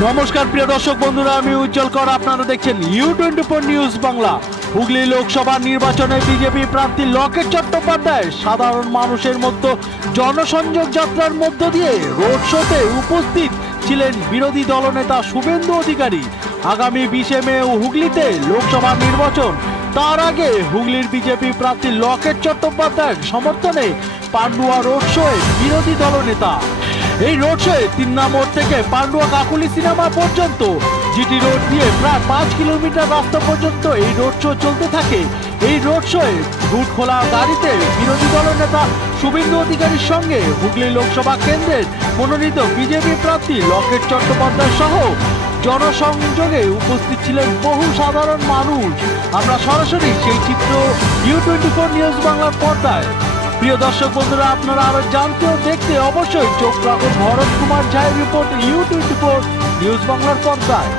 নমস্কার প্রিয় দর্শক বন্ধুরা, আমি উজ্জ্বল কর। আপনারা দেখছেন U24 নিউজ বাংলা। হুগলি লোকসভা নির্বাচনে বিজেপি প্রার্থী লকেট চট্টোপাধ্যায় সাধারণ মানুষের মধ্যে জনসংযোগ যাত্রার মধ্য দিয়ে রোড শোতে উপস্থিত ছিলেন বিরোধী দলনেতা শুভেন্দু অধিকারী। আগামী 20 মে হুগলিতে লোকসভা নির্বাচন, তার আগে হুগলির বিজেপি প্রার্থী লকেট চট্টোপাধ্যায়ের সমর্থনে পান্ডুয়া রোড শোয়ে বিরোধী দলনেতা। এই রোড শোয়ে 3 নম্বর থেকে পান্ডুয়া কাকুলি সিনেমা পর্যন্ত জিটি রোড দিয়ে প্রায় 5 কিলোমিটার রাস্তা পর্যন্ত এই রোড শো চলতে থাকে। এই রোড শোয়ে রুট খোলা গাড়িতে বিরোধী দলনেতা শুভেন্দু অধিকারীর সঙ্গে হুগলি লোকসভা কেন্দ্রের মনোনীত বিজেপি প্রার্থী লকেট চট্টোপাধ্যায় সহ জনসংযোগে উপস্থিত ছিলেন বহু সাধারণ মানুষ। আমরা সরাসরি সেই চিত্র U24 নিউজ বাংলার পর্দায়। প্রিয় দর্শক বন্ধুরা, আপনারা আরো জানতে ও দেখতে অবশ্যই চোখ রাখুন ভরত কুমার ঝায়ের রিপোর্ট U24 নিউজ বাংলার পর্দায়।